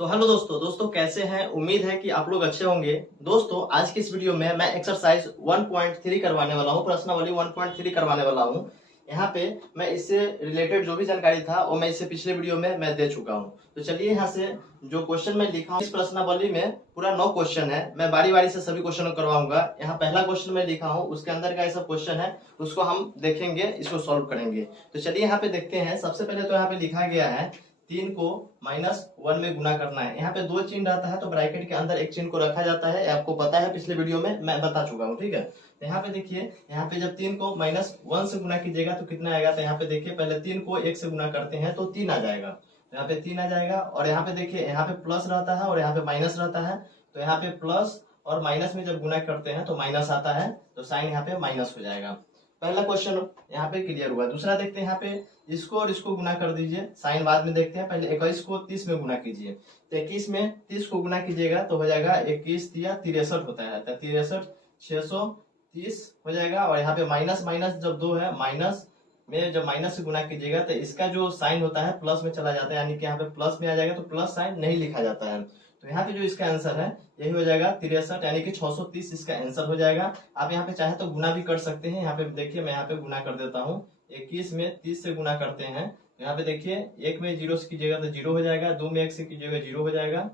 तो हेलो दोस्तों कैसे हैं। उम्मीद है कि आप लोग अच्छे होंगे। दोस्तों आज की इस वीडियो में मैं एक्सरसाइज 1.3 करवाने वाला हूं, प्रश्नावली 1.3 करवाने वाला हूं। यहाँ पे मैं इससे रिलेटेड जो भी जानकारी था वो मैं इससे पिछले वीडियो में मैं दे चुका हूं। तो चलिए यहाँ से जो क्वेश्चन मैं लिखा हूँ, इस प्रश्नावली में पूरा 9 क्वेश्चन है। मैं बारी बारी से सभी क्वेश्चन करवाऊंगा। यहाँ पहला क्वेश्चन मैं लिखा हूँ, उसके अंदर का ऐसा क्वेश्चन है, उसको हम देखेंगे, इसको सॉल्व करेंगे। तो चलिए यहाँ पे देखते हैं। सबसे पहले तो यहाँ पे लिखा गया है 3 को -1 में गुना करना है। यहाँ पे 2 चिन्ह रहता है तो ब्रैकेट के अंदर एक चिन्ह को रखा जाता है, आपको पता है, पिछले वीडियो में मैं बता चुका हूँ। ठीक है, तो यहाँ पे देखिए, यहाँ पे जब 3 को -1 से गुना कीजिएगा तो कितना आएगा। तो यहाँ पे देखिए, पहले 3 को 1 से गुना करते हैं तो 3 आ जाएगा। तो यहाँ पे 3 आ जाएगा। और यहाँ पे देखिए, यहाँ पे प्लस रहता है और यहाँ पे माइनस रहता है। तो यहाँ पे प्लस और माइनस में जब गुना करते हैं तो माइनस आता है, तो साइन यहाँ पे माइनस हो जाएगा। पहला क्वेश्चन यहाँ पे क्लियर हुआ। दूसरा देखते हैं, यहाँ पे इसको और इसको गुना कर दीजिए, साइन बाद में देखते हैं। पहले 21 को 30 में गुना कीजिए। तो 21 में 30 को गुना कीजिएगा तो हो जाएगा 21 या 63 होता है, तो 63 630 हो जाएगा। और यहाँ पे माइनस माइनस जब 2 है, माइनस में जब माइनस से गुना कीजिएगा तो इसका जो साइन होता है प्लस में चला जाता है, यानी कि यहाँ पे प्लस में आ जाएगा, तो प्लस साइन नहीं लिखा जाता है। तो यहाँ पे जो इसका आंसर है यही हो जाएगा 63, यानी कि 630 इसका आंसर हो जाएगा। आप यहाँ पे चाहे तो गुना भी कर सकते हैं। यहाँ पे देखिए, मैं यहाँ पे गुना कर देता हूँ। 21 में 30 से गुना करते हैं, यहाँ पे देखिए, 1 में 0 से कीजिएगा तो 0 हो जाएगा, 2 में 1 से कीजिएगा 0 हो जाएगा,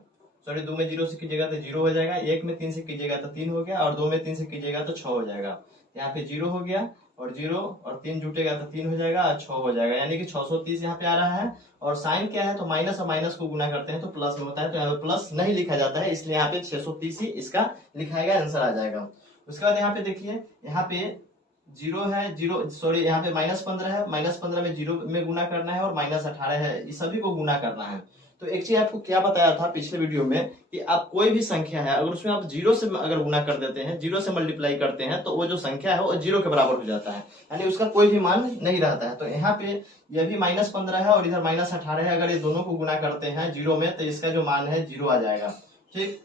सॉरी 2 में 0 से कीजिएगा तो 0 हो जाएगा, 1 में 3 से कीजिएगा तो 3 हो गया, और 2 में 3 से कीजिएगा तो 6 हो जाएगा। यहाँ पे 0 हो गया, और 0 और 3 जुटेगा तो 3 हो जाएगा, और 6 हो जाएगा, यानी कि 630 यहाँ पे आ रहा है। और साइन क्या है, तो माइनस और माइनस को गुना करते हैं तो प्लस में होता है, तो यहाँ पे प्लस नहीं लिखा जाता है, इसलिए यहाँ पे 630 ही इसका लिखाएगा, आंसर आ जाएगा। उसके बाद यहाँ पे देखिए, यहाँ पे 0 है, 0 सॉरी यहाँ पे -15 है, -15 में 0 में गुना करना है, और -18 है, इस सभी को गुना करना है। तो एक चीज आपको क्या बताया था पिछले वीडियो में कि आप कोई भी संख्या है, अगर उसमें आप 0 से अगर गुना कर देते हैं, 0 से मल्टीप्लाई करते हैं, तो वो जो संख्या है वो 0 के बराबर हो जाता है, यानी उसका कोई भी मान नहीं रहता है। तो यहाँ पे यह भी -15 है और इधर -18 है, अगर ये दोनों को गुना करते हैं 0 में तो इसका जो मान है 0 आ जाएगा। ठीक,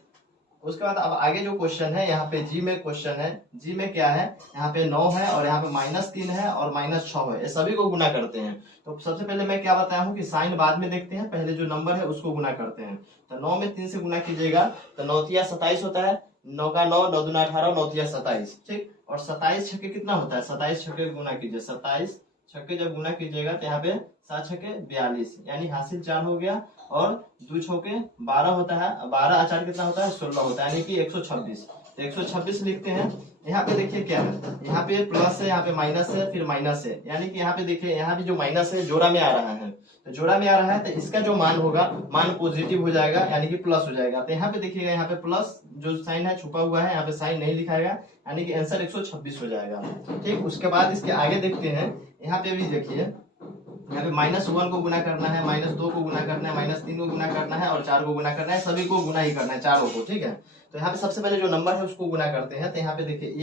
उसके बाद अब आगे जो क्वेश्चन है, यहाँ पे जी में क्वेश्चन है। जी में क्या है, यहाँ पे 9 है और यहाँ पे -3 है और -6 है, ये सभी को गुना करते हैं। तो सबसे पहले मैं क्या बताया हूँ कि साइन बाद में देखते हैं, पहले जो नंबर है उसको गुना करते हैं। तो 9 में 3 से गुना कीजिएगा तो 9 तिया 27 होता है, 9 का 9, 9 दूना 18, 9 तिया 27। ठीक, और 27 छक्के कितना होता है, 27 छक्के गुना कीजिए, 27 छक्के जब गुना कीजिएगा तो यहाँ पे 7 छक्के 42, यानी हासिल 4 हो गया, और 2 छक्के 12 होता है, 12 अचार कितना होता है, 16 होता है, यानी कि 126। तो 126 लिखते हैं। यहाँ पे देखिए क्या है, यहाँ पे प्लस है, यहाँ पे माइनस है, फिर माइनस है, यानी कि यहाँ पे देखिए, यहाँ भी जो माइनस है जोड़ा में आ रहा है, तो जोड़ा में आ रहा है तो इसका जो मान होगा, मान पॉजिटिव हो जाएगा, यानी कि प्लस हो जाएगा। तो यहाँ पे देखिएगा, यहाँ पे प्लस जो साइन है छुपा हुआ है, यहाँ पे साइन नहीं लिखाएगा, यानी कि आंसर 126 हो जाएगा। ठीक, उसके बाद इसके आगे देखते हैं। यहाँ पे भी देखिए, यहाँ पे -1 को गुना करना है, -2 को गुना करना है, -3 को गुना करना है, और 4 को गुना करना है, सभी को गुना ही करना है, चारों को। ठीक है, तो यहाँ पे सबसे पहले जो नंबर है उसको गुना करते हैं। तो यहाँ पे देखिए,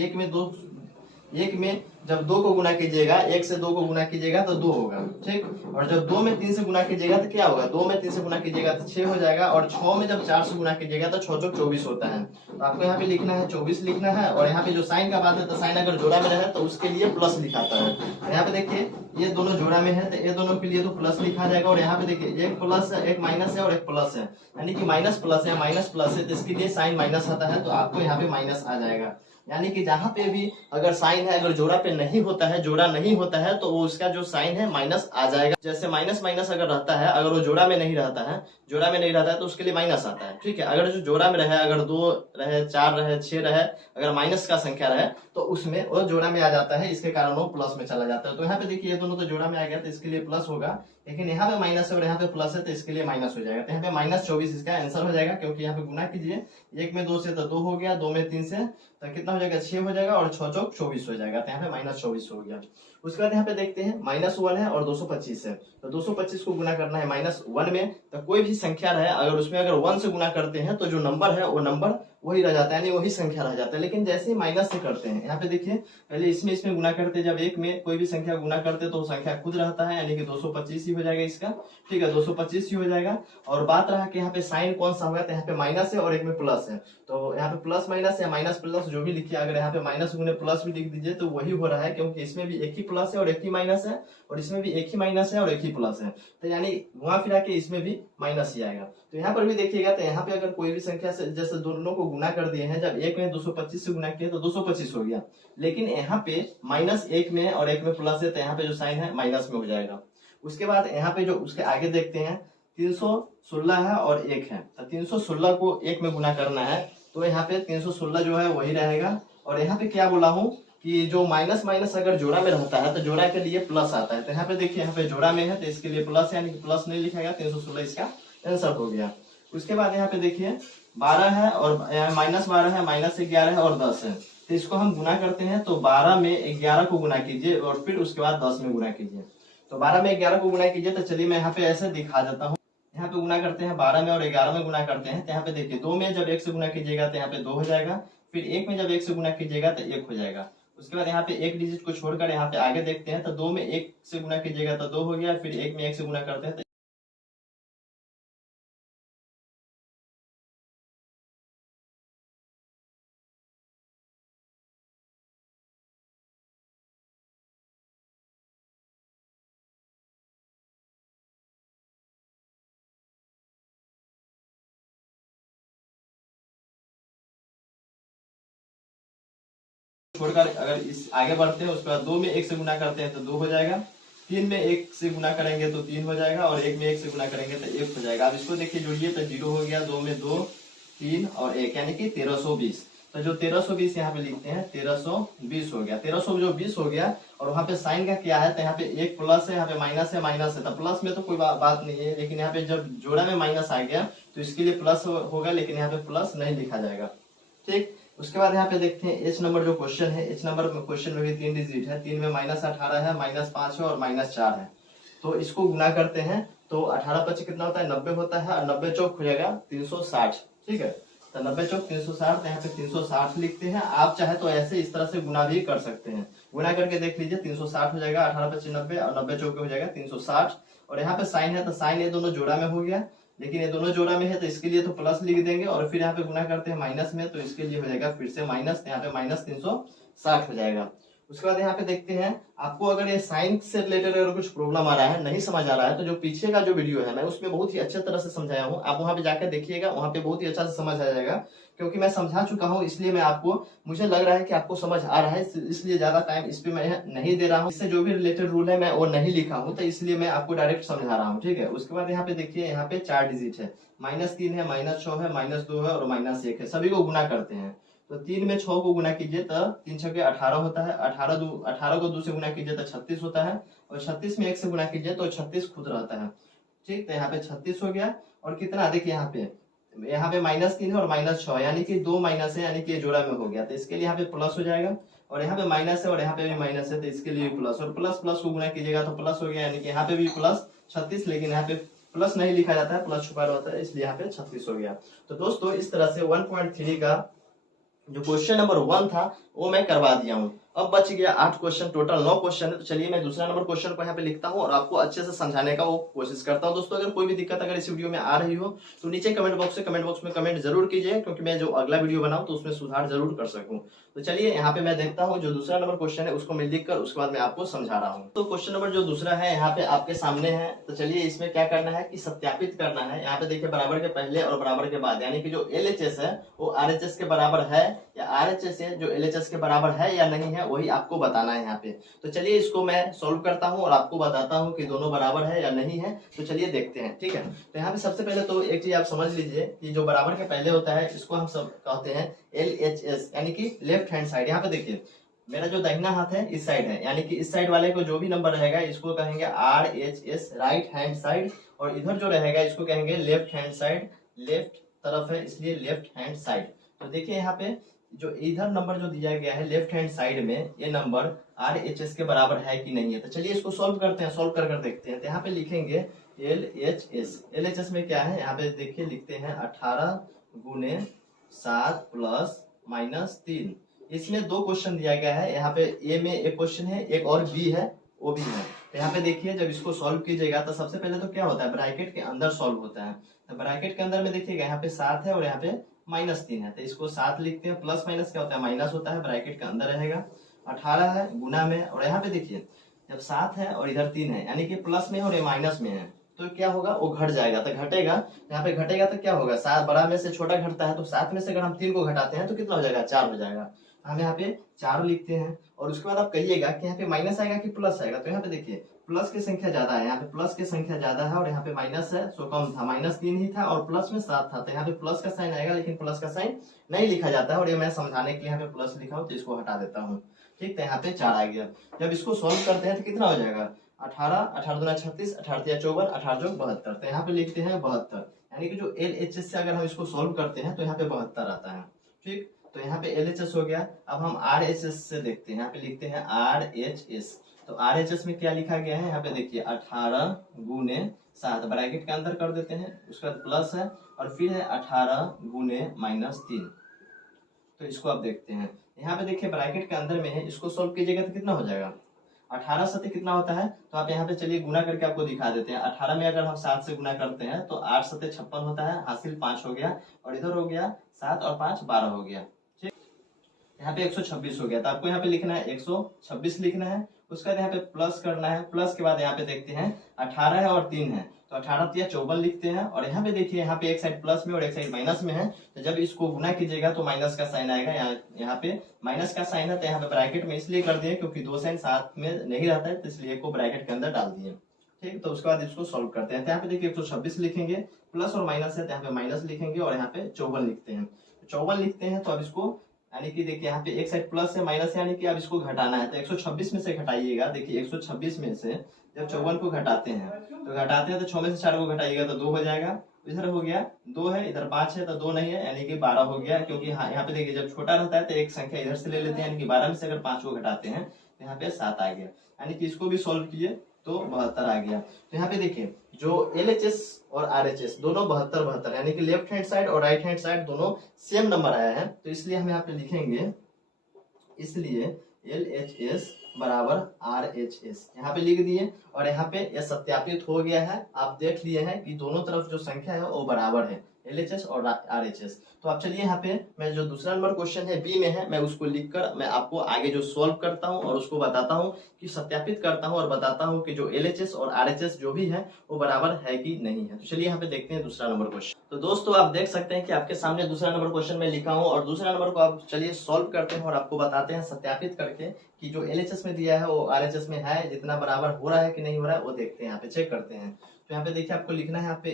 1 में जब 2 को गुना कीजिएगा, 1 से 2 को गुना कीजिएगा तो 2 होगा। ठीक, और जब 2 में 3 से गुना कीजिएगा तो क्या होगा, 2 में 3 से गुना कीजिएगा तो 6 हो जाएगा, और 6 में जब 4 से गुना कीजिएगा तो 6 चौक 24 होता है। तो आपको यहाँ पे लिखना है 24 लिखना है। और यहाँ पे जो साइन का बात है, तो साइन अगर जोड़ा में रहे तो उसके लिए प्लस लिखाता है। तो यहाँ पे देखिए, ये दोनों जोड़ा में है तो ये दोनों के लिए तो प्लस लिखा जाएगा। और यहाँ पे देखिए, एक प्लस है, एक माइनस है और एक प्लस है, यानी कि माइनस प्लस है, माइनस प्लस है, तो इसके लिए साइन माइनस आता है, तो आपको यहाँ पे माइनस आ जाएगा। यानी कि जहां पे भी अगर साइन है, अगर जोड़ा पे नहीं होता है, जोड़ा नहीं होता है, तो वो उसका जो साइन है माइनस आ जाएगा। जैसे माइनस माइनस अगर रहता है, अगर वो जोड़ा में नहीं रहता है, जोड़ा में नहीं रहता है तो उसके लिए माइनस आता है। ठीक है, अगर जो जोड़ा में रहे, अगर 2 रहे, 4 रहे, 6 रहे, अगर माइनस का संख्या रहे तो उसमें वो जोड़ा में आ जाता है, इसके कारण वो प्लस में चला जाता है। तो यहाँ पे देखिए, ये दोनों तो जोड़ा में आ गया तो इसके लिए प्लस होगा, लेकिन यहाँ पे माइनस है और यहाँ पे प्लस है तो इसके लिए माइनस हो जाएगा। तो यहाँ पे -24 इसका आंसर हो जाएगा, क्योंकि यहाँ पे गुना कीजिए, 1 में 2 से तो 2 हो गया, 2 में 3 से तो कितना हो जाएगा, 6 हो जाएगा, और 6 चौक 24 हो जाएगा। तो यहाँ पे -24 हो गया। उसके बाद यहाँ पे देखते हैं, -1 है और 225 है, तो 225 को गुना करना है -1 में। तो कोई भी संख्या रहे, अगर उसमें अगर 1 से गुना करते हैं तो जो नंबर है वो नंबर वही रह जाता है, यानी वही संख्या रह जाता है। लेकिन जैसे ही माइनस से करते हैं, यहाँ पे देखिए, पहले इसमें गुना करते, जब 1 में कोई भी संख्या गुना करते तो संख्या खुद रहता है, यानी कि 225 ही हो जाएगा इसका। ठीक है, 225 ही हो जाएगा। और बात रहा कि यहाँ पे साइन कौन सा होगा, तो यहाँ पे माइनस है और एक में प्लस है, तो यहाँ पे प्लस माइनस या माइनस प्लस जो भी लिखिए, अगर यहाँ पे माइनस गुने प्लस भी लिख दीजिए तो वही हो रहा है, क्योंकि इसमें भी एक ही प्लस है और एक ही माइनस है, और इसमें भी एक ही माइनस है और एक ही प्लस है, तो यानी घुमा फिरा के इसमें भी माइनस ही आएगा। तो यहाँ पर भी देखिएगा, तो यहाँ पे अगर कोई भी संख्या से जैसे दोनों को गुना कर दिए हैं, जब एक में 225 से गुना किया तो 225 हो गया, लेकिन यहाँ पे माइनस एक में और एक में प्लस है, तो यहाँ पे जो साइन है माइनस में हो जाएगा। उसके बाद यहाँ पे जो उसके आगे देखते हैं 316 है और एक है, तो 316 को एक में गुना करना है, तो यहाँ पे 316 जो है वही रहेगा। और यहाँ पे क्या बोला हूँ कि जो माइनस माइनस अगर जोड़ा में रहता है तो जोड़ा के लिए प्लस आता है, तो यहाँ पे देखिए यहाँ पे जोड़ा में है तो इसके लिए प्लस है, यानी कि प्लस नहीं लिखेगा, 316 इसका आंसर हो गया। उसके बाद यहाँ पे देखिए 12 है और -12 है, -11 है और 10 है, तो इसको हम गुना करते हैं, तो 12 में 11 को गुना कीजिए और फिर उसके बाद 10 में गुना कीजिए। तो 12 में 11 को गुना कीजिए, तो चलिए मैं यहाँ पे ऐसे दिखा देता हूँ। यहाँ पे गुना करते हैं 12 में और 11 में गुना करते हैं, तो यहाँ पे देखिए 2 में जब 1 से गुना कीजिएगा तो यहाँ पे 2 हो जाएगा, फिर 1 में जब 1 से गुना कीजिएगा तो 1 हो जाएगा। उसके बाद यहाँ पे एक डिजिट को छोड़कर यहाँ पे आगे देखते हैं, तो 2 में 1 से गुना कीजिएगा तो 2 हो गया, फिर 1 में 1 से गुना करते हैं तो छोड़कर अगर इस आगे बढ़ते हैं, उसके बाद 2 में 1 से गुना करते हैं तो 2 हो जाएगा, 3 में 1 से गुना करेंगे तो 3 हो जाएगा, और 1 में 1 से गुना करेंगे तो 1 हो जाएगा। अब इसको देखिए जोड़िए तो 0 हो गया, 2 में 2, 3 और 1 यानी कि 1320। तो जो 1320 यहाँ पे लिखते हैं 1320 हो गया, 1320 हो गया। और वहाँ पे साइन का क्या है, तो यहाँ पे एक प्लस है, यहाँ पे माइनस है, माइनस है, तो प्लस में तो कोई बात नहीं है, लेकिन यहाँ पे जब जोड़ा में माइनस आ गया तो इसके लिए प्लस होगा, लेकिन यहाँ पे प्लस नहीं लिखा जाएगा। ठीक, उसके बाद यहाँ पे देखते हैं एच नंबर जो क्वेश्चन है, एच नंबर क्वेश्चन में भी 3 डिजिट है, 3 में -18 है, -5 है और -4 है, तो इसको गुना करते हैं तो 18 5 कितना होता है 90 होता है, और 90 चौक हो जाएगा 360। ठीक है, तो 90 चौक 360, तो यहाँ पे 360 लिखते हैं। आप चाहे तो ऐसे इस तरह से गुना भी कर सकते हैं, गुना करके देख लीजिए 360 हो जाएगा, 18 5 90 और 90 चौक हो जाएगा 360। और यहाँ पे साइन है तो साइन ये दोनों जोड़ा में हो गया, लेकिन ये दोनों जोड़ा में है तो इसके लिए तो प्लस लिख देंगे, और फिर यहाँ पे गुना करते हैं माइनस में, तो इसके लिए हो जाएगा फिर से माइनस, यहाँ पे -360 हो जाएगा। उसके बाद यहाँ पे देखते हैं, आपको अगर ये साइंस से रिलेटेड अगर कुछ प्रॉब्लम आ रहा है, नहीं समझ आ रहा है, तो जो पीछे का जो वीडियो है मैं उसमें बहुत ही अच्छे तरह से समझाया हूँ, आप वहां पे जाकर देखिएगा, वहां पे बहुत ही अच्छा से समझ आ जाएगा, क्योंकि मैं समझा चुका हूँ, इसलिए मैं आपको, मुझे लग रहा है कि आपको समझ आ रहा है, इसलिए ज्यादा टाइम इस पे मैं नहीं दे रहा हूँ। इससे जो भी रिलेटेड रूल है मैं वो नहीं लिखा हूँ, तो इसलिए मैं आपको डायरेक्ट समझा रहा हूँ। ठीक है, उसके बाद यहाँ पे देखिए, यहाँ पे 4 डिजिट है, -3 है, -6 है, -2 है और -1 है, सभी को गुना करते हैं। तो 3 में 6 को गुना कीजिए तो 3 छके 18 होता है, 18 को 2 से गुना कीजिए तो 36 होता है, और 36 में 1 से गुना कीजिए तो 36 खुद रहता है। ठीक, तो यहाँ पे 36 हो गया। और कितना देखिए यहाँ पे -3 है और -6 यानी कि 2 माइनस है, यानी कि ये जोड़ा में हो गया, तो इसके लिए यहाँ पे प्लस हो जाएगा, और यहाँ पे माइनस है और यहाँ पे भी माइनस है, तो इसके लिए प्लस, और प्लस प्लस को गुना कीजिएगा तो प्लस हो गया, यानी कि यहाँ पे भी प्लस 36, लेकिन यहाँ पे प्लस नहीं लिखा जाता है, प्लस छुपा रहता है, इसलिए यहाँ पे 36 हो गया। तो दोस्तों इस तरह से 1.3 का जो क्वेश्चन नंबर 1 था वो मैं करवा दिया हूँ। अब बच गया 8 क्वेश्चन, टोटल 9 क्वेश्चन है। तो चलिए मैं दूसरा नंबर क्वेश्चन को यहाँ पे लिखता हूँ और आपको अच्छे से समझाने का वो कोशिश करता हूँ। दोस्तों अगर कोई भी दिक्कत अगर इस वीडियो में आ रही हो तो नीचे कमेंट बॉक्स में कमेंट जरूर कीजिए, क्योंकि मैं जो अगला वीडियो बनाऊँ तो उसमें सुधार जरूर कर सकूँ। तो चलिए यहाँ पे मैं देखता हूँ जो दूसरा नंबर क्वेश्चन है उसको मैं लिख कर उसके बाद मैं आपको समझा रहा हूँ। तो क्वेश्चन नंबर जो दूसरा है यहाँ पे आपके सामने है, तो चलिए इसमें क्या करना है कि सत्यापित करना है। यहाँ पे देखिए बराबर के पहले और बराबर के बाद, यानी कि जो LHS है वो RHS के बराबर है या RHS है जो LHS के बराबर है या नहीं है, वही आपको बताना है यहाँ पे। तो चलिए इसको मैं सॉल्व करता हूँ और आपको बताता हूँ कि दोनों बराबर है या नहीं है। तो चलिए देखते हैं। ठीक है, तो यहाँ पे सबसे पहले तो एक चीज आप समझ लीजिए कि जो बराबर के पहले होता है इसको हम सब कहते हैं LHS, यानी कि लेफ्ट हैंड साइड। यहाँ पे देखिए मेरा जो दाहिना हाथ है इस साइड है, यानी कि इस साइड वाले को जो भी नंबर रहेगा इसको कहेंगे RHS, राइट हैंड साइड, और इधर जो रहेगा इसको कहेंगे लेफ्ट हैंड साइड, लेफ्ट तरफ है इसलिए लेफ्ट हैंड साइड। तो देखिए यहाँ पे जो इधर नंबर जो दिया गया है लेफ्ट हैंड साइड में, ये नंबर RHS के बराबर है कि नहीं है। तो चलिए इसको सॉल्व करते हैं, सॉल्व कर देखते हैं। तो यहाँ पे लिखेंगे LHS, LHS में क्या है यहाँ पे देखिए लिखते हैं 18 गुने 7 प्लस -3। इसमें 2 क्वेश्चन दिया गया है, यहाँ पे ए में एक क्वेश्चन है, एक और बी है वो भी है। तो यहाँ पे देखिए जब इसको सॉल्व कीजिएगा तो सबसे पहले तो क्या होता है ब्रैकेट के अंदर सॉल्व होता है। तो ब्रैकेट के अंदर में देखिएगा यहाँ पे 7 है और यहाँ पे -3 है, तो इसको 7 लिखते हैं, प्लस माइनस क्या होता है माइनस होता है, ब्रैकेट के अंदर रहेगा। 18 है गुना में, और यहाँ पे देखिए जब 7 है और इधर 3 है यानी कि प्लस में है और ये माइनस में है, तो क्या होगा, वो घट जाएगा, तो घटेगा, यहाँ पे घटेगा तो क्या होगा, 7 बड़ा में से छोटा घटता है, तो 7 में से अगर हम 3 को घटाते हैं तो कितना हो जाएगा, 4 हो जाएगा। हम यहाँ पे 4 लिखते हैं, और उसके बाद आप कहिएगा कि यहाँ पे माइनस आएगा कि प्लस आएगा, तो यहाँ पे देखिए प्लस की संख्या ज्यादा है, यहाँ पे प्लस की संख्या ज्यादा है और यहाँ पे माइनस है, सो कम था, -3 ही था और प्लस में 7 था, तो यहाँ पे प्लस का साइन आएगा, लेकिन प्लस का साइन नहीं लिखा जाता है, और ये मैं समझाने के लिए यहाँ पे प्लस लिखा हूँ, तो इसको हटा देता हूँ। ठीक, तो यहाँ पे 4 आ गया। जब इसको सॉल्व करते हैं तो कितना हो जाएगा, 18, 18 दूना 36, 18 तिया 54, 18 जोड़ 72, तो यहाँ पे लिखते हैं 72, यानी कि जो LHS से अगर हम इसको सॉल्व करते हैं तो यहाँ पे 72 आता है। ठीक, तो यहाँ पे LHS हो गया। अब हम RHS से देखते हैं, यहाँ पे लिखते हैं RHS, तो RHS में क्या लिखा गया है, यहाँ पे देखिए 18 गुने 7, ब्रैकेट के अंदर कर देते हैं, उसके बाद प्लस है और फिर है 18 गुने -3, तो इसको आप देखते हैं, यहाँ पे देखिए ब्रैकेट के अंदर में है, इसको सोल्व कीजिएगा तो कितना हो जाएगा, 18 सत्य कितना होता है, तो आप यहाँ पे चलिए गुना करके आपको दिखा देते हैं। 18 में अगर हम 7 से गुना करते हैं तो 8 सत्य 56 होता है, हासिल 5 हो गया, और इधर हो गया 7 और 5 12 हो गया। ठीक, यहाँ पे 126 हो गया, तो आपको यहाँ पे लिखना है 126 लिखना है, उसका यहाँ पे प्लस करना है, प्लस के बाद यहाँ पे देखते हैं 18 है और 3 है, तो 18 तिया 54 लिखते हैं, और यहाँ पे देखिए यहाँ पे एक साइड प्लस में और एक साइड माइनस में है, तो जब इसको गुना कीजिएगा तो माइनस का साइन आएगा, यहाँ पे माइनस का साइन है, तो यहाँ पे ब्रैकेट में इसलिए कर दिए क्योंकि दो साइन साथ में नहीं रहता है, तो इसलिए को ब्रैकेट के अंदर डाल दिए। ठीक, तो उसके बाद इसको सोल्व करते हैं, तो यहाँ पे देखिए 126 लिखेंगे, प्लस और माइनस है तो यहाँ पे माइनस लिखेंगे, और यहाँ पे 54 लिखते हैं, 54 लिखते हैं, तो अब इसको यानी कि देखिए यहाँ पे एक साइड प्लस है माइनस है, यानी कि अब इसको घटाना है, तो 126 में से घटाइएगा, देखिए 126 में से जब 54 को घटाते हैं तो 6 में से 4 को घटाइएगा तो 2 हो जाएगा, इधर हो गया 2 है, इधर 5 है तो 2 नहीं है, यानी कि 12 हो गया, क्योंकि हाँ यहाँ पे देखिए जब छोटा रहता है तो एक संख्या इधर से ले लेते हैं, यानी कि 12 में से अगर 5 को घटाते हैं तो यहाँ पे 7 आ गया, यानी कि इसको भी सोल्व किए तो 72 आ गया। तो यहाँ पे देखिए जो LHS और RHS दोनों 72 72, यानी कि लेफ्ट हैंड साइड और राइट हैंड साइड दोनों सेम नंबर आया है, तो इसलिए हम यहाँ पे लिखेंगे, इसलिए LHS बराबर RHS यहाँ पे लिख दिए, और यहाँ पे यह सत्यापित हो गया है, आप देख लिए हैं कि दोनों तरफ जो संख्या है वो बराबर है, LHS और RHS। तो अब चलिए यहाँ पे मैं जो दूसरा नंबर क्वेश्चन है B में है, मैं उसको लिखकर मैं आपको आगे जो सॉल्व करता हूँ और उसको बताता हूँ कि सत्यापित करता हूँ और बताता हूँ कि जो LHS और RHS जो भी है वो बराबर है कि नहीं है। तो चलिए यहाँ पे देखते हैं दूसरा नंबर क्वेश्चन। तो दोस्तों आप देख सकते हैं कि आपके सामने दूसरा नंबर क्वेश्चन में लिखा हूँ, और दूसरा नंबर को आप चलिए सॉल्व करते हैं और आपको बताते हैं सत्यापित करके कि जो LHS में दिया है वो RHS में है, जितना बराबर हो रहा है कि नहीं हो रहा है वो देखते हैं, यहाँ पे चेक करते हैं। तो यहाँ पे देखिए आपको लिखना है, यहाँ पे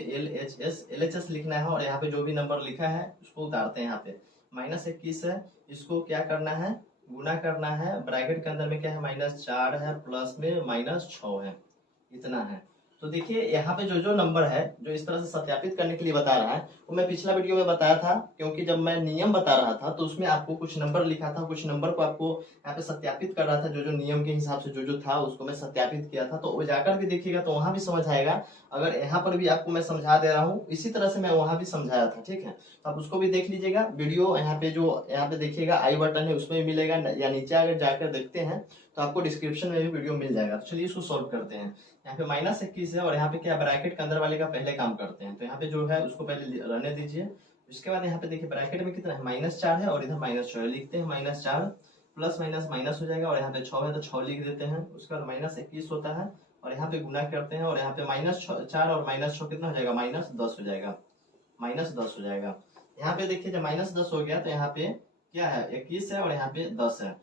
LHS लिखना है, और यहाँ पे जो भी नंबर लिखा है उसको उतारते हैं, यहाँ पे -21 है, इसको क्या करना है, गुना करना है, ब्रैकेट के अंदर में क्या है -4 है, प्लस में -6 है, इतना है। तो देखिए यहाँ पे जो जो नंबर है जो इस तरह से सत्यापित करने के लिए बता रहा है वो मैं पिछला वीडियो में बताया था, क्योंकि जब मैं नियम बता रहा था तो उसमें आपको कुछ नंबर लिखा था, कुछ नंबर को आपको यहाँ पे सत्यापित कर रहा था, जो जो नियम के हिसाब से जो जो था उसको मैं सत्यापित किया था, तो वो जाकर भी देखिएगा तो वहां भी समझ आएगा। अगर यहाँ पर भी आपको मैं समझा दे रहा हूँ इसी तरह से मैं वहां भी समझाया था, ठीक है, तो आप उसको भी देख लीजिएगा वीडियो, यहाँ पे जो यहाँ पे देखिएगा आई बटन है उसमें भी मिलेगा, या नीचे अगर जाकर देखते हैं तो आपको डिस्क्रिप्शन में भी वीडियो मिल जाएगा। तो चलिए इसको सोल्व करते हैं। यहाँ पे -21 है, और यहाँ पे क्या ब्रैकेट के अंदर वाले का पहले काम करते हैं, तो यहाँ पे जो है उसको पहले रहने दीजिए। उसके बाद यहाँ पे देखिए ब्रैकेट में कितना है, -4 है और इधर -6 लिखते हैं, -4 प्लस माइनस माइनस हो जाएगा, और यहाँ पे 6 है तो 6 लिख देते हैं, उसके बाद -21 होता है, और यहाँ पे गुना करते हैं, और यहाँ पे -4 और -6 कितना हो जाएगा, -10 हो जाएगा, -10 हो जाएगा। यहाँ पे देखिए जब -10 हो गया तो यहाँ पे क्या है, 21 है और यहाँ पे 10 है,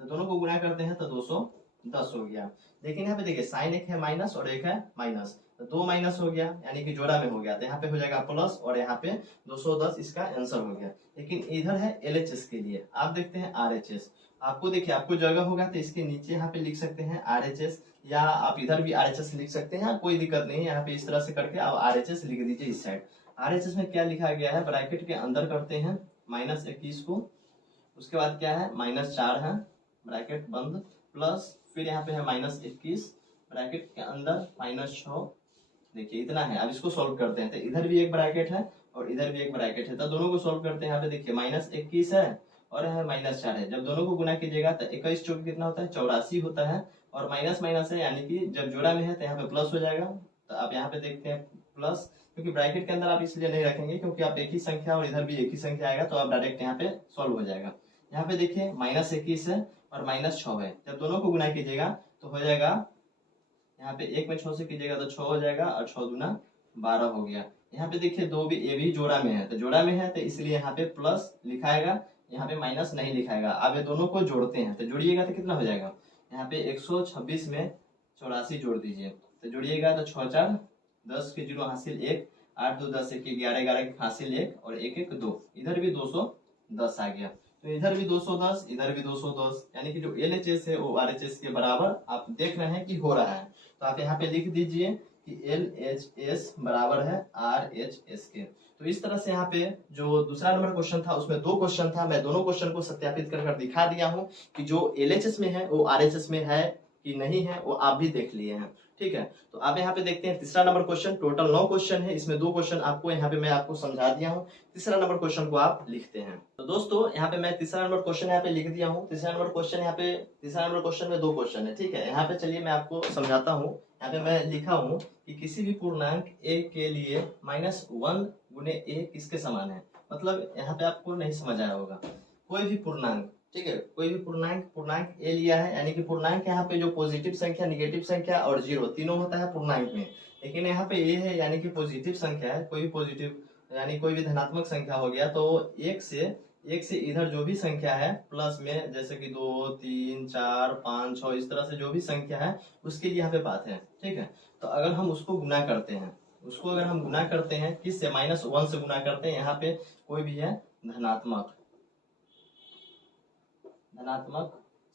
तो दोनों को गुना करते हैं तो 210 हो गया। लेकिन यहाँ पे देखिए साइन एक है माइनस और एक है माइनस, तो 2 माइनस हो गया, यानी कि जोड़ा में हो गया, तो यहाँ पे हो जाएगा प्लस, और यहाँ पे 210 इसका आंसर हो गया। लेकिन इधर है LHS के लिए, आप देखते हैं RHS, आपको देखिए आपको जगह होगा तो इसके नीचे यहाँ पे लिख सकते हैं RHS, या आप इधर भी RHS लिख सकते हैं, कोई दिक्कत नहीं है। यहाँ पे इस तरह से करके आप RHS लिख दीजिए इस साइड। RHS में क्या लिखा गया है, ब्रैकेट के अंदर करते हैं -21 को, उसके बाद क्या है -4 है, ब्रैकेट बंद, प्लस फिर यहाँ पे है -21 ब्रैकेट के अंदर -6, देखिए इतना है। अब इसको सॉल्व करते हैं, तो इधर भी एक ब्रैकेट है और इधर भी एक ब्रैकेट है, तो दोनों को सॉल्व करते हैं। यहाँ पे देखिए -21 है और है -4 है, जब दोनों को गुना कीजिएगा तो 21 चौक कितना होता है, 84 होता है, और माइनस माइनस है, यानी कि जब जोड़ा में है तो यहाँ पे प्लस हो जाएगा। तो आप यहाँ पे देखते हैं प्लस, क्योंकि ब्रैकेट के अंदर आप इसलिए नहीं रखेंगे क्योंकि आप एक ही संख्या और इधर भी एक ही संख्या आएगा, तो आप डायरेक्ट यहाँ पे सॉल्व हो जाएगा। यहाँ पे देखिए -21 है और -6 है। जब दोनों को गुना कीजिएगा तो हो जाएगा, यहाँ पे 1 में 6 से कीजिएगा तो 6 हो जाएगा और 6 दूना 12 हो गया। यहाँ पे देखिए दो भी, ये भी जोड़ा में है, तो जोड़ा में है तो इसलिए यहाँ पे प्लस लिखाएगा, यहाँ पे माइनस नहीं लिखाएगा। अब ये दोनों को जोड़ते हैं तो जोड़िएगा तो कितना हो जाएगा, यहाँ पे 126 में 84 जोड़ दीजिए तो जोड़िएगा तो 6 4 10 के 0 हासिल 1, 8 2 10 1 11 11 के हासिल 1 और 1 1 2, इधर भी 210 आ गया। तो इधर भी 210, इधर भी 210, यानी कि जो LHS है वो RHS के बराबर आप देख रहे हैं कि हो रहा है। तो आप यहाँ पे लिख दीजिए कि LHS बराबर है RHS के। तो इस तरह से यहाँ पे जो दूसरा नंबर क्वेश्चन था उसमें 2 क्वेश्चन था, मैं दोनों क्वेश्चन को सत्यापित कर दिखा दिया हूँ कि जो LHS में है वो RHS में है कि नहीं है, वो आप भी देख लिए हैं। ठीक है, तो आप यहाँ पे देखते हैं तीसरा नंबर क्वेश्चन। टोटल 9 क्वेश्चन है, इसमें 2 क्वेश्चन आपको यहाँ पे मैं आपको समझा दिया हूँ। तीसरा नंबर क्वेश्चन को आप लिखते हैं। तो दोस्तों यहाँ पे मैं तीसरा नंबर क्वेश्चन यहाँ पे लिख दिया हूँ। तीसरा नंबर क्वेश्चन यहाँ पे, तीसरा नंबर क्वेश्चन में 2 क्वेश्चन है। ठीक है, यहाँ पे चलिए मैं आपको समझाता हूँ। यहाँ पे मैं लिखा हूँ कि किसी भी पूर्णांक a के लिए -1 गुने a किसके समान है। मतलब यहाँ पे आपको नहीं समझ आया होगा, कोई भी पूर्णांक, ठीक है, कोई भी पूर्णांक a लिया है, यानी कि पूर्णांक यहाँ पे जो पॉजिटिव संख्या, निगेटिव संख्या और 0 तीनों होता है पूर्णांक में, लेकिन यहाँ पे a है यानी कि पॉजिटिव संख्या है। कोई भी पॉजिटिव यानी कोई भी धनात्मक संख्या हो गया, तो एक से इधर जो भी संख्या है प्लस में, जैसे कि 2 3 4 5 6 इस तरह से जो भी संख्या है उसके लिए यहाँ पे बात है। ठीक है, तो अगर हम उसको गुना करते हैं, उसको अगर हम गुना करते हैं किससे, -1 से गुना करते हैं। यहाँ पे कोई भी है धनात्मक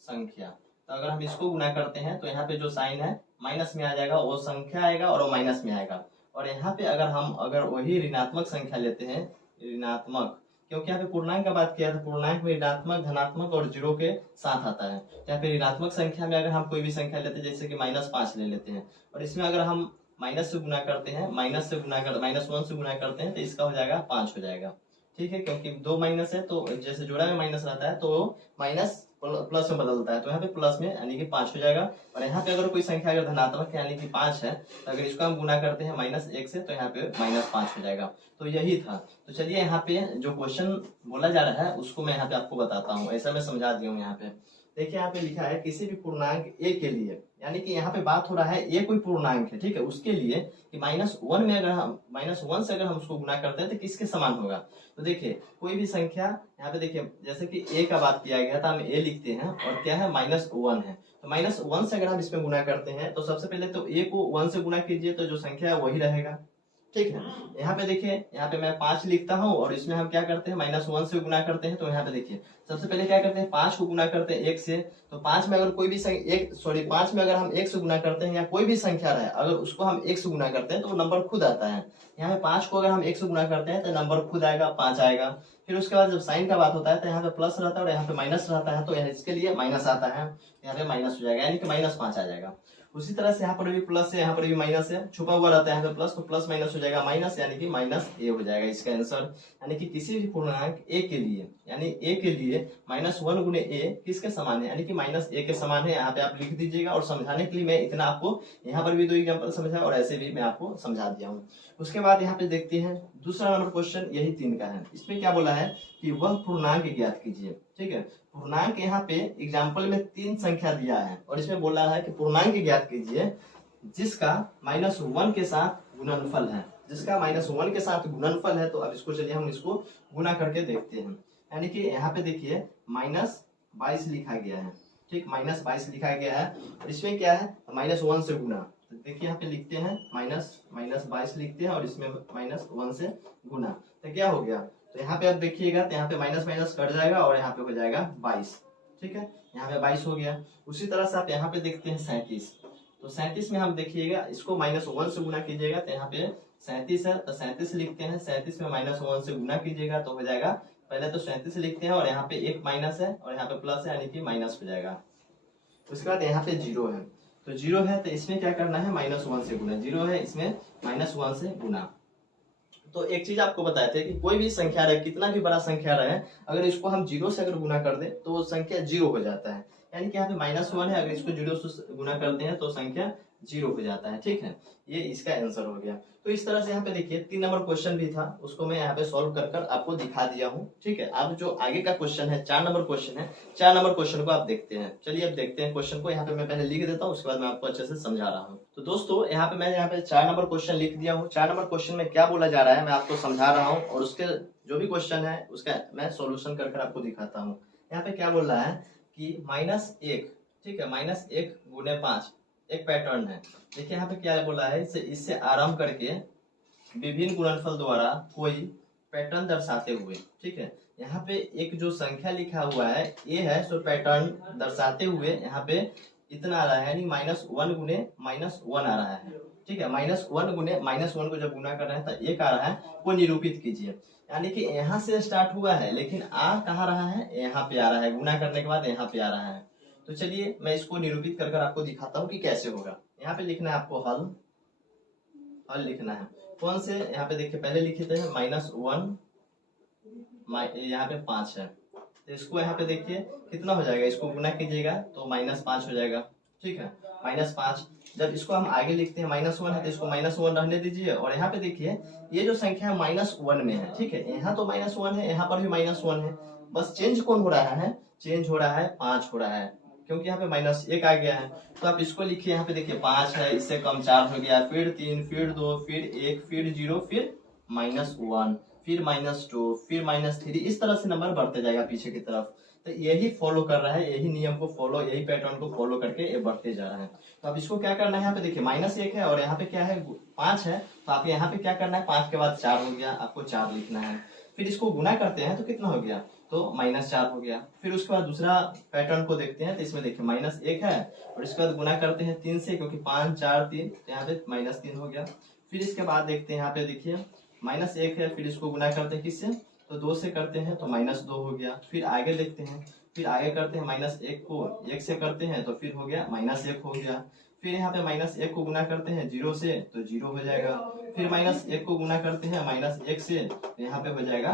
संख्या, तो अगर हम इसको गुना करते हैं तो यहाँ पे जो साइन है माइनस में आ जाएगा, वो संख्या आएगा और वो माइनस में आएगा। और यहाँ पे अगर वही ऋणात्मक संख्या लेते हैं, ऋणात्मक, क्योंकि यहाँ पे पूर्णांक का बात किया था, पूर्णांक में ऋणात्मक, धनात्मक और 0 के साथ आता है। यहाँ पे ऋणात्मक संख्या में अगर हम कोई भी संख्या लेते हैं, जैसे कि -5 ले लेते हैं, और इसमें अगर हम माइनस से गुना करते हैं, -1 से गुना करते हैं तो इसका हो जाएगा 5 हो जाएगा। ठीक है, क्योंकि 2 माइनस है तो जैसे जोड़ा में माइनस रहता है तो माइनस प्लस में बदलता है, तो यहाँ पे प्लस में यानी कि 5 हो जाएगा। और यहाँ पे अगर कोई संख्या अगर धनात्मक है यानी कि 5 है, तो अगर इसको हम गुना करते हैं -1 से, तो यहाँ पे -5 हो जाएगा। तो यही था। तो चलिए यहाँ पे जो क्वेश्चन बोला जा रहा है उसको मैं यहाँ पे आपको बताता हूँ, ऐसा मैं समझा दिया हूँ। यहाँ पे देखिए, यहाँ पे लिखा है किसी भी पूर्णांक a के लिए, यानी कि यहाँ पे बात हो रहा है a कोई पूर्णांक है, ठीक है, उसके लिए कि -1 में अगर हम -1 से अगर हम उसको गुना करते हैं तो किसके समान होगा। तो देखिए कोई भी संख्या, यहाँ पे देखिए जैसे कि a का बात किया गया था, हम a लिखते हैं और क्या है -1 है, तो -1 से अगर हम इसमें गुना करते हैं तो सबसे पहले तो a को 1 से गुना कीजिए तो जो संख्या है वही रहेगा। ठीक है, यहाँ पे देखिए, यहाँ पे मैं 5 लिखता हूँ और इसमें हम क्या करते हैं -1 से गुना करते हैं। तो यहाँ पे देखिए सबसे पहले क्या करते हैं, 5 को गुना करते हैं 1 से, तो 5 में अगर कोई भी 5 में अगर हम 1 से गुना करते हैं या कोई भी संख्या रहे, अगर उसको हम 1 से गुना करते हैं तो वो नंबर खुद आता है। यहाँ पे 5 को अगर हम 1 से गुना करते हैं तो नंबर खुद आएगा, 5 आएगा। फिर उसके बाद जब साइन का बात होता है तो यहाँ पे प्लस रहता है और यहाँ पे माइनस रहता है, तो इसके लिए माइनस आता है, यहाँ पे माइनस हो जाएगा, यानी कि -5 आ जाएगा। उसी तरह से यहाँ पर भी प्लस है, यहाँ पर भी माइनस है, छुपा हुआ रहता है यहाँ पे प्लस, तो प्लस माइनस हो जाएगा माइनस, यानी कि -a हो जाएगा इसका आंसर। यानी कि किसी भी पूर्णांक a के लिए, यानी a के लिए -1 गुने a किसके समान है, यानी कि -a के समान है। यहाँ पे आप लिख दीजिएगा, और समझाने के लिए मैं इतना आपको यहाँ पर भी 2 एग्जाम्पल समझा और ऐसे भी मैं आपको समझा दिया हूँ। उसके बाद यहाँ पे देखते हैं दूसरा नंबर क्वेश्चन, यही 3 का है। इसमें क्या बोला है कि वह पूर्णांक ज्ञात कीजिए। ठीक है, पूर्णांक यहाँ पे एग्जाम्पल में 3 संख्या दिया है और इसमें बोला है कि पूर्णांक ज्ञात कीजिए जिसका -1 के साथ गुणनफल है, जिसका -1 के साथ गुणनफल है। तो अब इसको चलिए हम इसको गुना करके देखते हैं। यानी कि यहाँ पे देखिए -22 लिखा गया है, ठीक, -22 लिखा गया है और इसमें क्या है, -1 से गुना। तो देखिए यहाँ पे लिखते हैं -22 लिखते हैं और इसमें -1 से गुना, तो क्या हो गया, तो यहाँ पे आप देखिएगा तो यहाँ पे माइनस कट जाएगा और यहाँ पे हो जाएगा 22। ठीक है, यहाँ पे 22 हो गया। उसी तरह से आप यहाँ पे देखते हैं 37, तो 37 में हम देखिएगा इसको -1 से गुना कीजिएगा तो यहाँ पे 37 है, तो 37 लिखते हैं, 37 में -1 से गुना कीजिएगा तो हो जाएगा, पहले तो 37 लिखते हैं और यहाँ पे एक माइनस है और यहाँ पे प्लस है, यानी कि माइनस हो जाएगा। उसके बाद यहाँ पे 0 है, तो 0 है तो इसमें क्या करना है, -1 से गुना, 0 है इसमें -1 से गुना। तो एक चीज आपको बताए थे कि कोई भी संख्या रहे, कितना भी बड़ा संख्या रहे, अगर इसको हम 0 से अगर गुना कर दें तो वो संख्या 0 हो जाता है। यानी कि यहाँ पे -1 है, अगर इसको 0 से गुना करते हैं तो संख्या 0 हो जाता है। ठीक है, ये इसका आंसर हो गया। तो इस तरह से यहाँ पे देखिए 3 नंबर क्वेश्चन भी था, उसको मैं यहाँ पे सॉल्व कर कर आपको दिखा दिया हूँ। ठीक है, अब जो आगे का क्वेश्चन है 4 नंबर क्वेश्चन है, 4 नंबर क्वेश्चन को आप देखते हैं। चलिए अब देखते हैं क्वेश्चन को। यहाँ पे मैं पहले लिख देता हूँ, उसके बाद मैं आपको अच्छे से समझा रहा हूँ। तो दोस्तों यहाँ पे मैं 4 नंबर क्वेश्चन लिख दिया हूँ। 4 नंबर क्वेश्चन में क्या बोला जा रहा है मैं आपको समझा रहा हूँ, और उसके जो भी क्वेश्चन है उसका मैं सोल्यूशन कर कर आपको दिखाता हूँ। यहाँ पे क्या बोल रहा है कि -1, ठीक है, -1 गुने 5 एक पैटर्न है। देखिए यहाँ पे क्या बोला है, इससे आरंभ करके विभिन्न गुणनफल द्वारा कोई पैटर्न दर्शाते हुए। ठीक है, यहाँ पे एक जो संख्या लिखा हुआ है ये है, सो पैटर्न दर्शाते हुए यहाँ पे इतना आ रहा है, यानी -1 गुने -1 आ रहा है। ठीक है, -1 गुने -1 को जब गुना कर रहे हैं तो 1 आ रहा है, वो निरूपित कीजिए। यानी कि यहाँ से स्टार्ट हुआ है, लेकिन आ कहाँ रहा है, यहाँ पे आ रहा है, गुना करने के बाद यहाँ पे आ रहा है। तो चलिए मैं इसको निरूपित कर कर आपको दिखाता हूँ कि कैसे होगा। यहाँ पे लिखना है आपको हल लिखना है। कौन से, यहाँ पे देखिए पहले लिखे थे -1, यहाँ पे 5 है, तो इसको यहाँ पे देखिए कितना हो जाएगा, इसको गुना कीजिएगा तो -5 हो जाएगा। ठीक है, -5। जब इसको हम आगे लिखते हैं -1 है तो इसको -1 रहने दीजिए, और यहाँ पे देखिए ये जो संख्या है -1 में है। ठीक है, यहाँ तो -1 है, यहाँ पर भी -1 है, बस चेंज कौन हो रहा है, चेंज हो रहा है 5 हो रहा है, क्योंकि यहाँ पे -1 आ गया है। तो आप इसको लिखिए, यहाँ पे देखिए 5 है, इससे कम 4 हो गया, फिर 3, फिर 2, फिर 1, फिर 0, फिर -1, फिर -2, फिर -3, इस तरह से नंबर बढ़ते जाएगा पीछे की तरफ। तो यही फॉलो कर रहा है, यही नियम को फॉलो, यही पैटर्न को फॉलो करके ये बढ़ते जा रहा है। तो अब इसको क्या करना है, यहाँ पे देखिए -1 है और यहाँ पे क्या है 5 है, तो आप यहाँ पे क्या करना है, 5 के बाद 4 हो गया, आपको 4 लिखना है। फिर इसको गुना करते हैं तो कितना हो गया, तो -4 हो गया। फिर उसके बाद दूसरा पैटर्न को देखते हैं, तो इसमें देखिए -1 है और इसके बाद गुना करते हैं 3 से, क्योंकि 5 4 3, यहाँ पे -3 हो गया। फिर इसके बाद देखते हैं, यहाँ पे देखिए -1 है, फिर इसको गुना करते हैं किससे, तो 2 से करते हैं तो -2 हो गया। फिर आगे देखते हैं, फिर आगे करते हैं -1 को 1 से करते हैं तो फिर हो गया -1 हो गया। फिर यहाँ पे -1 को गुना करते हैं 0 से तो 0 हो जाएगा। फिर -1 को गुना करते हैं -1 से, तो यहाँ पे हो जाएगा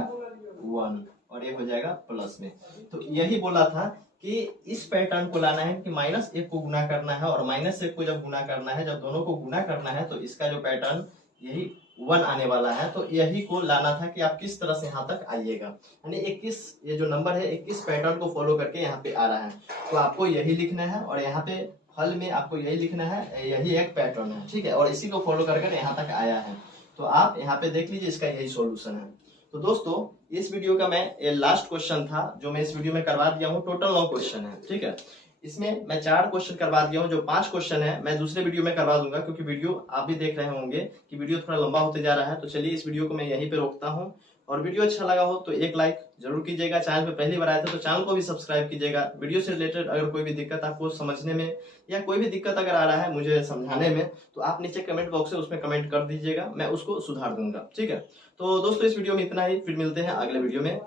1, और ये हो जाएगा प्लस में। तो यही बोला था कि इस पैटर्न को लाना है कि -1 को गुना करना है, और -1 को जब गुना करना है, जब दोनों को गुना करना है, तो इसका जो पैटर्न यही 1 आने वाला है। तो यही को लाना था कि आप किस तरह से यहाँ तक आइएगा, यानी 21, ये जो नंबर है 21 पैटर्न को फॉलो करके यहाँ पे आ रहा है। तो आपको यही लिखना है, और यहाँ पे हल में आपको यही लिखना है, यही एक पैटर्न है। ठीक है, और इसी को फॉलो करके यहाँ तक आया है। तो आप यहाँ पे देख लीजिए, इसका यही सोल्यूशन है। तो दोस्तों इस वीडियो का मैं ये लास्ट क्वेश्चन था जो मैं इस वीडियो में करवा दिया हूँ। टोटल 9 क्वेश्चन है। ठीक है, इसमें मैं 4 क्वेश्चन करवा दिया हूँ, जो 5 क्वेश्चन है मैं दूसरे वीडियो में करवा दूंगा, क्योंकि वीडियो आप भी देख रहे होंगे कि वीडियो थोड़ा लंबा होते जा रहा है। तो चलिए इस वीडियो को मैं यहीं पे रोकता हूँ, और वीडियो अच्छा लगा हो तो एक लाइक जरूर कीजिएगा। चैनल पे पहली बार आए थे तो चैनल को भी सब्सक्राइब कीजिएगा। वीडियो से रिलेटेड अगर कोई भी दिक्कत आपको समझने में, या कोई भी दिक्कत अगर आ रहा है मुझे समझाने में, तो आप नीचे कमेंट बॉक्स है उसमें कमेंट कर दीजिएगा, मैं उसको सुधार दूंगा। ठीक है, तो दोस्तों इस वीडियो में इतना ही, फिर मिलते हैं अगले वीडियो में।